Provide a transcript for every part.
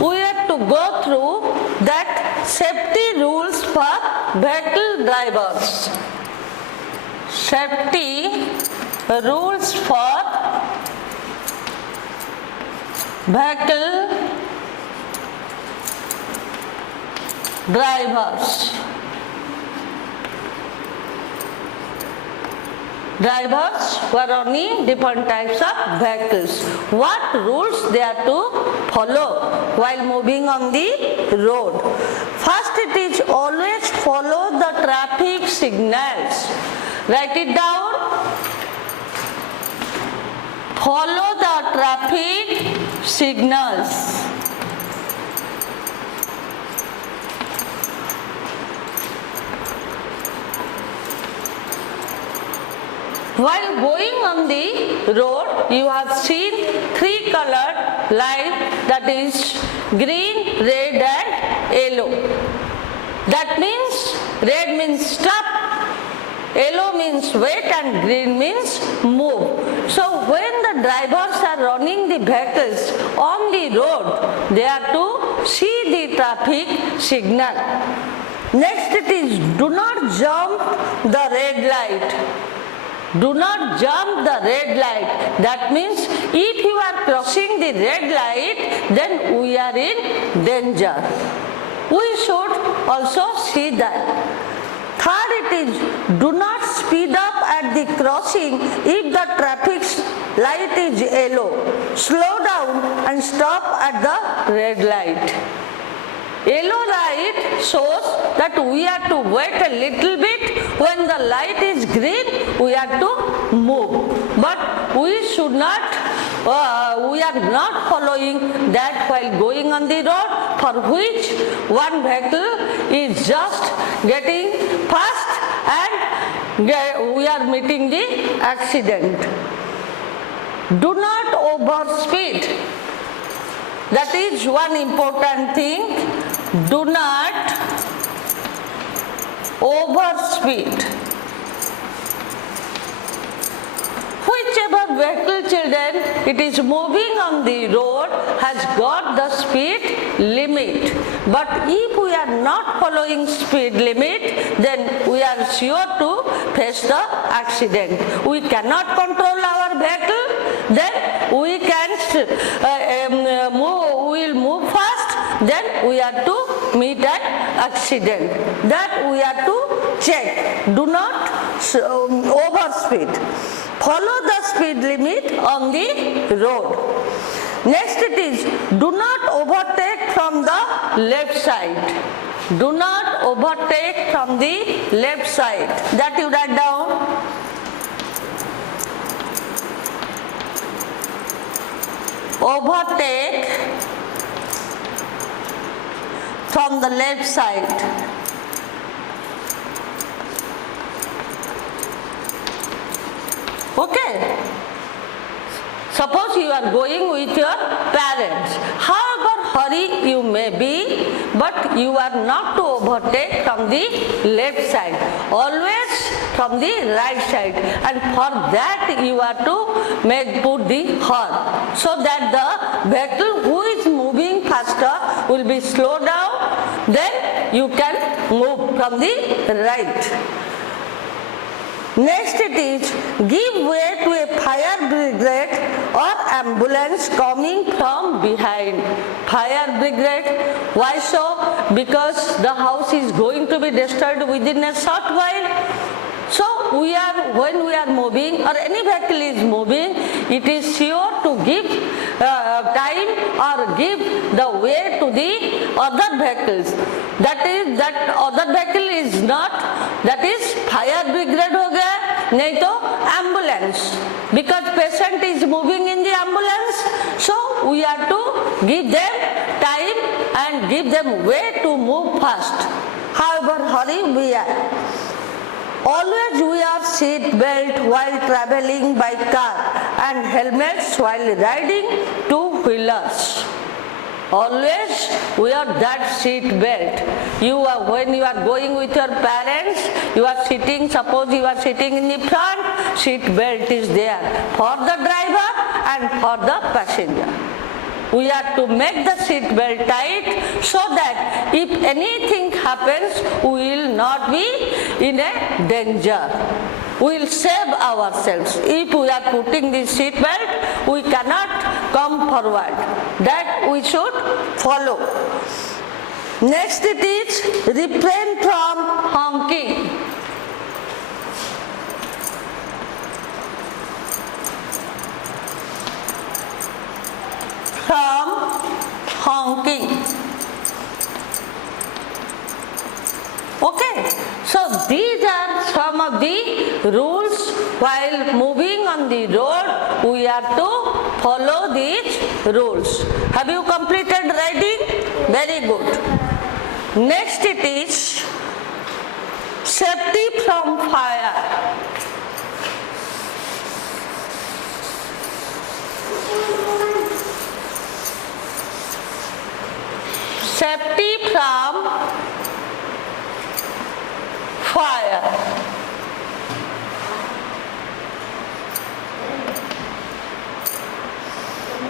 we have to go through that safety rules for vehicle drivers. Safety rules for vehicle drivers. Drivers were running different types of vehicles. What rules they are to follow while moving on the road? First, it is always follow the traffic signals. Write it down. Follow the traffic signals. While going on the road, you have seen three colored light, that is green, red and yellow. That means red means stop, yellow means wait and green means move. So when the drivers are running the vehicles on the road, they are to see the traffic signal. Next it is do not jump the red light. Do not jump the red light. That means if you are crossing the red light, then we are in danger. We should also see that. Third, it is do not speed up at the crossing if the traffic light is yellow. Slow down and stop at the red light. Yellow light shows that we have to wait a little bit. When the light is green, we have to move. But we should not, we are not following that while going on the road, for which one vehicle is just getting fast and we are meeting the accident. Do not overspeed. That is one important thing. Do not overspeed. Whichever vehicle, children, it is moving on the road has got the speed limit. But if we are not following speed limit, then we are sure to face the accident. We cannot control our vehicle, then we can we will move fast, then we have to meet an accident. That we have to check. Do not overspeed. Follow the speed limit on the road. Next it is, do not overtake from the left side. Do not overtake from the left side. That you write down. Overtake from the left side. Okay. Suppose you are going with your parents. However hurry you may be, but you are not to overtake from the left side. Always from the right side. And for that you are to put the horn, so that the vehicle who is moving faster will be slowed down. Then you can move from the right. Next it is, give way to a fire brigade or ambulance coming from behind. Fire brigade, why so? Because the house is going to be destroyed within a short while. So when we are moving or any vehicle is moving, it is sure to give time or give the way to the other vehicles. That other vehicle is not, that is fire brigade ho gaya, nahi to ambulance. Because patient is moving in the ambulance, so we have to give them time and give them way to move fast. However hurry we are. Always wear seat belt while traveling by car and helmets while riding two-wheelers. Always wear that seat belt. When you are going with your parents, you are sitting, suppose you are sitting in the front, seat belt is there for the driver and for the passenger. we have to make the seat belt tight so that if anything happens, we will not be in a danger. We will save ourselves. If we are putting the seat belt, we cannot come forward. That we should follow. Next it is refrain from honking. From honking. Okay, so these are some of the rules while moving on the road. We have to follow these rules. Have you completed writing? Very good. Next it is safety from fire. Safety from fire.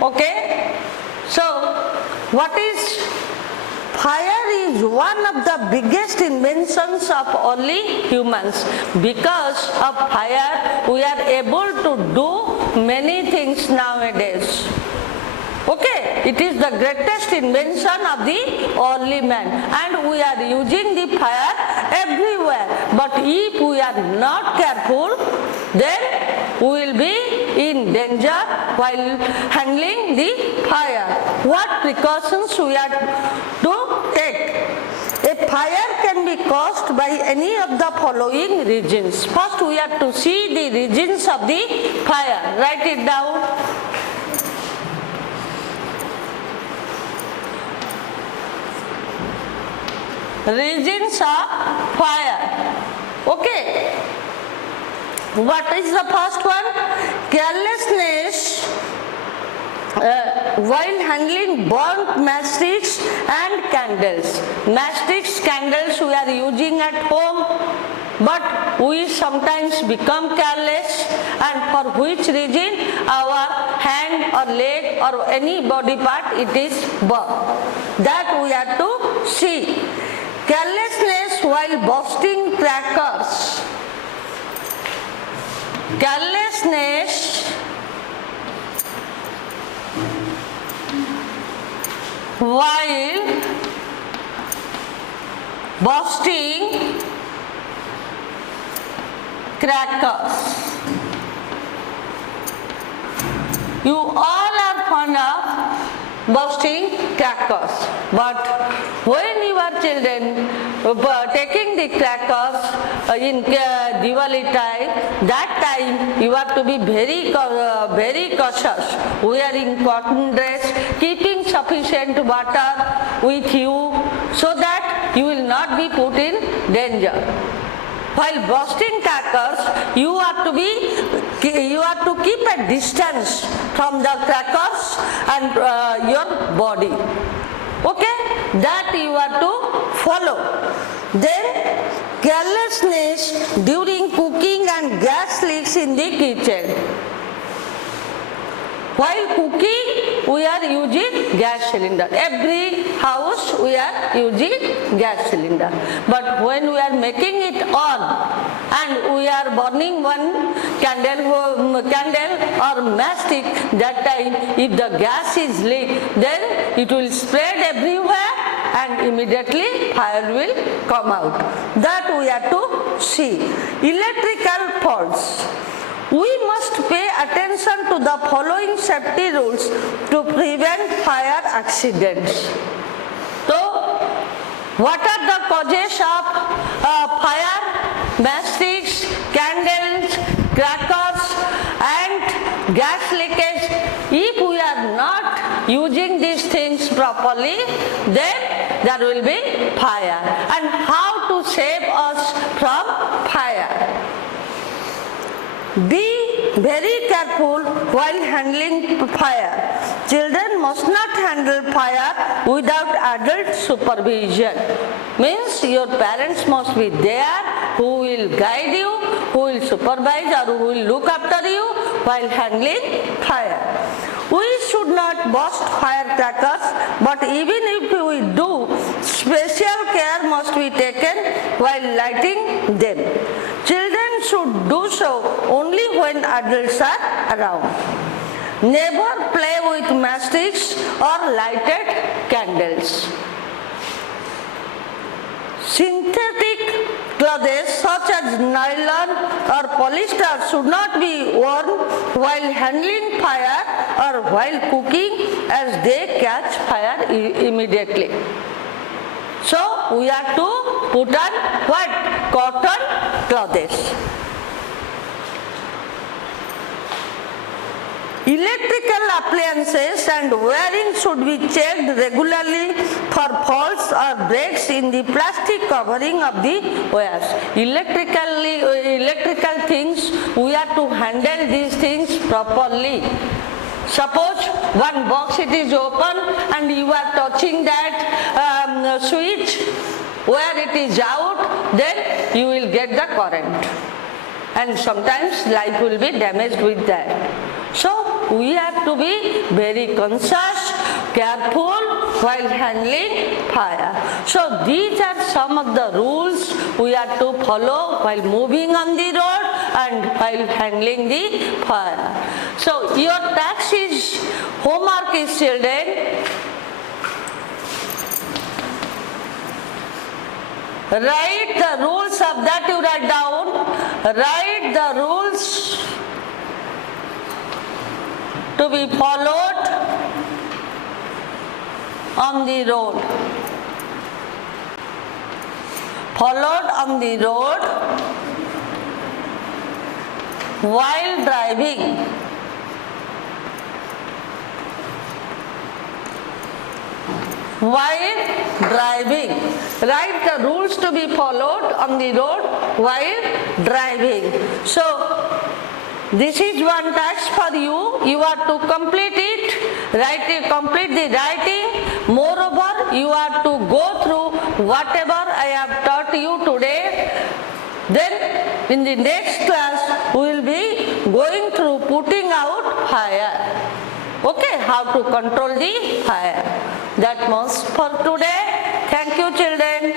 Okay, so what is fire is one of the biggest inventions of only humans. Because of fire we are able to do many things nowadays. Okay, it is the greatest invention of the early man, and we are using the fire everywhere. But if we are not careful, then we will be in danger while handling the fire. What precautions we are to take? A fire can be caused by any of the following reasons. First, we have to see the reasons of the fire. Write it down. Reasons of fire. Okay. What is the first one? Carelessness while handling burnt matchsticks and candles. Matchsticks, candles we are using at home, but we sometimes become careless, and for which reason our hand or leg or any body part it is burnt. That we have to see. Carelessness while bursting crackers. Carelessness while bursting crackers. You all are fond of bursting crackers, but when you are children taking the crackers in Diwali time, that time you have to be very cautious, wearing cotton dress, keeping sufficient water with you so that you will not be put in danger. While bursting crackers, you have to keep a distance from the crackers and your body. Okay, that you have to follow. Then carelessness during cooking and gas leaks in the kitchen. While cooking, we are using gas cylinder. Every house we are using gas cylinder. But when we are making it on and we are burning one candle or matchstick, that time if the gas is leaked, then it will spread everywhere and immediately fire will come out. That we have to see. Electrical faults. We must pay attention to the following safety rules to prevent fire accidents. So, what are the causes of fire? Matchsticks, candles, crackers and gas leakage. If we are not using these things properly, then there will be fire. And how to save us from fire? Be very careful while handling fire. Children must not handle fire without adult supervision. Means your parents must be there who will guide you, who will supervise or who will look after you while handling fire. We should not burst firecrackers, but even if we do, special care must be taken while lighting them. Children should do so only when adults are around. Never play with matchsticks or lighted candles. Synthetic clothes such as nylon or polyester should not be worn while handling fire or while cooking, as they catch fire immediately. So we have to put on what? Cotton clothes. Electrical appliances and wiring should be checked regularly for faults or breaks in the plastic covering of the wires. Electrical things, we have to handle these things properly. Suppose one box it is open and you are touching that switch where it is out, then you will get the current. And sometimes life will be damaged with that. So we have to be very conscious, careful while handling fire. So these are some of the rules we have to follow while moving on the road and while handling the fire. So your task is, homework is, children, write the rules of that you write down. Write the rules to be followed on the road. Followed on the road while driving. While driving. Write the rules to be followed on the road while driving. So this is one task for you. You are to complete it. Complete the writing. Moreover, you are to go through whatever I have taught you today. Then in the next class, we will be going through putting out fire. Okay, how to control the fire. That much for today. Thank you, children.